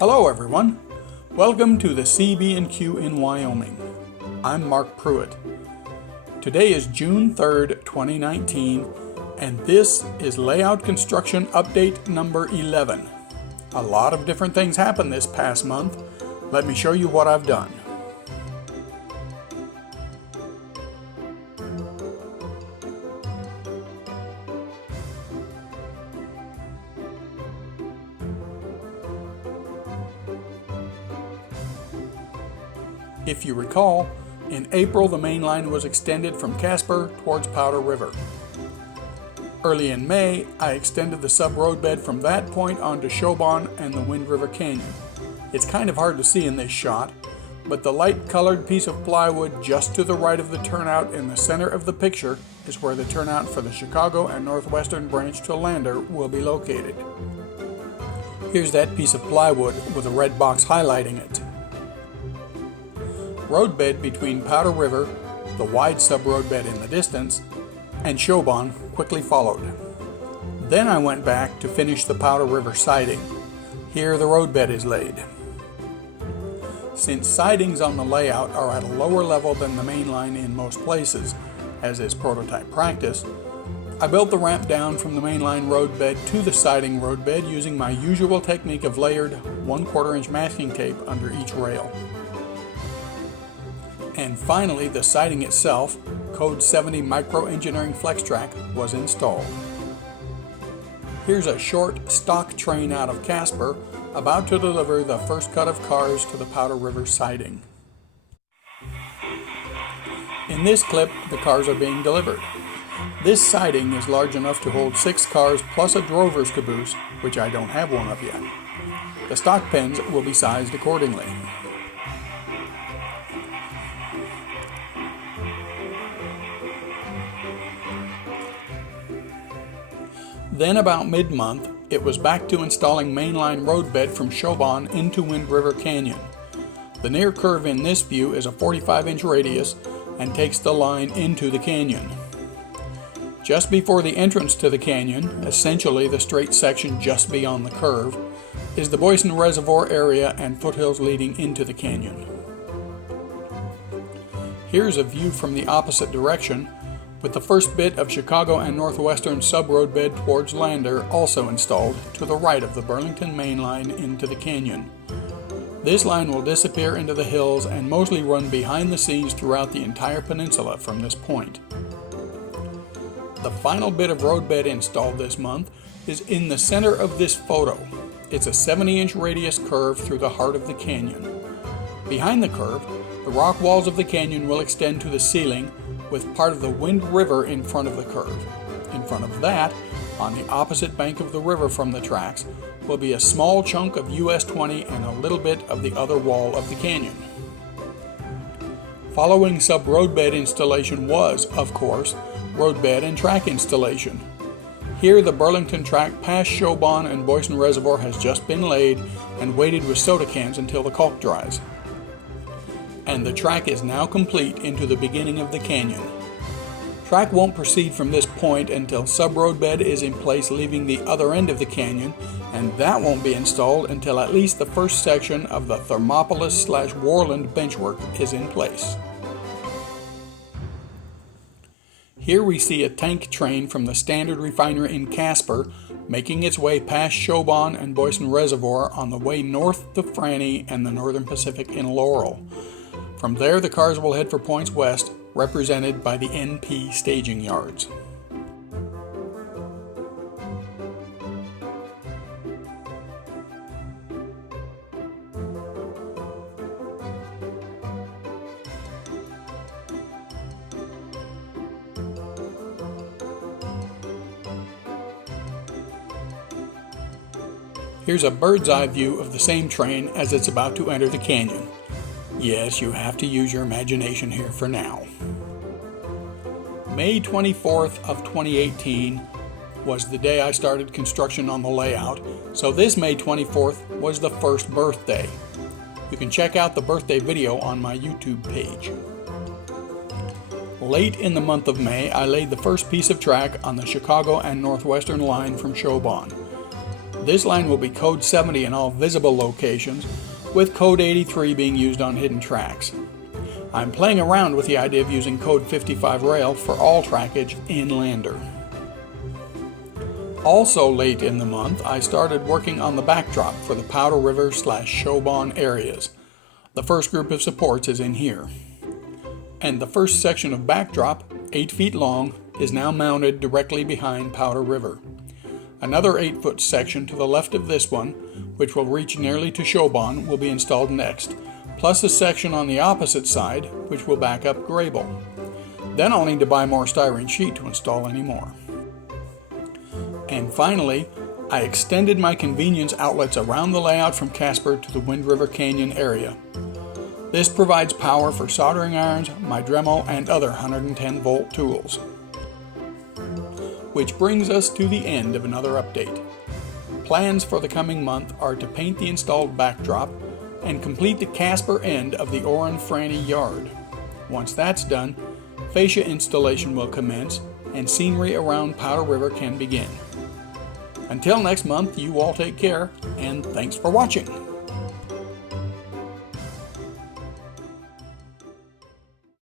Hello everyone, welcome to the CB&Q in Wyoming. I'm Mark Pruitt. Today is June 3rd, 2019, and this is Layout Construction Update number 11. A lot of different things happened this past month. Let me show you what I've done. If you recall, in April the main line was extended from Casper towards Powder River. Early in May, I extended the sub-roadbed from that point onto Shobon and the Wind River Canyon. It's kind of hard to see in this shot, but the light-colored piece of plywood just to the right of the turnout in the center of the picture is where the turnout for the Chicago and Northwestern branch to Lander will be located. Here's that piece of plywood with a red box highlighting it. Roadbed between Powder River, the wide sub-roadbed in the distance, and Shobon quickly followed. Then I went back to finish the Powder River siding. Here the roadbed is laid. Since sidings on the layout are at a lower level than the main line in most places, as is prototype practice, I built the ramp down from the mainline roadbed to the siding roadbed using my usual technique of layered 1/4 inch masking tape under each rail. And finally, the siding itself, Code 70 Micro Engineering Flex Track, was installed. Here's a short stock train out of Casper, about to deliver the first cut of cars to the Powder River siding. In this clip, the cars are being delivered. This siding is large enough to hold 6 cars plus a drover's caboose, which I don't have one of yet. The stock pens will be sized accordingly. Then about mid-month, it was back to installing mainline roadbed from Shobon into Wind River Canyon. The near curve in this view is a 45-inch radius and takes the line into the canyon. Just before the entrance to the canyon, essentially the straight section just beyond the curve, is the Boysen Reservoir area and foothills leading into the canyon. Here's a view from the opposite direction, with the first bit of Chicago and Northwestern sub-roadbed towards Lander also installed to the right of the Burlington main line into the canyon. This line will disappear into the hills and mostly run behind the scenes throughout the entire peninsula from this point. The final bit of roadbed installed this month is in the center of this photo. It's a 70-inch radius curve through the heart of the canyon. Behind the curve, the rock walls of the canyon will extend to the ceiling, with part of the Wind River in front of the curve. In front of that, on the opposite bank of the river from the tracks, will be a small chunk of US 20 and a little bit of the other wall of the canyon. Following sub-roadbed installation was, of course, roadbed and track installation. Here the Burlington track past Shobon and Boysen Reservoir has just been laid and weighted with soda cans until the caulk dries. And the track is now complete into the beginning of the canyon. Track won't proceed from this point until sub-roadbed is in place leaving the other end of the canyon, and that won't be installed until at least the first section of the Thermopolis/Warland benchwork is in place. Here we see a tank train from the Standard Refinery in Casper making its way past Shobon and Boysen Reservoir on the way north to Franny and the Northern Pacific in Laurel. From there, the cars will head for points west, represented by the NP staging yards. Here's a bird's eye view of the same train as it's about to enter the canyon. Yes, you have to use your imagination here for now. May 24th of 2018 was the day I started construction on the layout, so this May 24th was the first birthday. You can check out the birthday video on my YouTube page. Late in the month of May, I laid the first piece of track on the Chicago and Northwestern line from Shobon. This line will be code 70 in all visible locations, with code 83 being used on hidden tracks. I'm playing around with the idea of using code 55 rail for all trackage inlander. Also late in the month, I started working on the backdrop for the Powder River / Showbone areas. The first group of supports is in here. And the first section of backdrop, 8 feet long, is now mounted directly behind Powder River. Another 8-foot section to the left of this one, which will reach nearly to Showbone, will be installed next, plus a section on the opposite side, which will back up Grable. Then I'll need to buy more styrene sheet to install any more. And finally, I extended my convenience outlets around the layout from Casper to the Wind River Canyon area. This provides power for soldering irons, my Dremel, and other 110-volt tools. Which brings us to the end of another update. Plans for the coming month are to paint the installed backdrop and complete the Casper end of the Oren Franny yard. Once that's done, fascia installation will commence and scenery around Powder River can begin. Until next month, you all take care, and thanks for watching.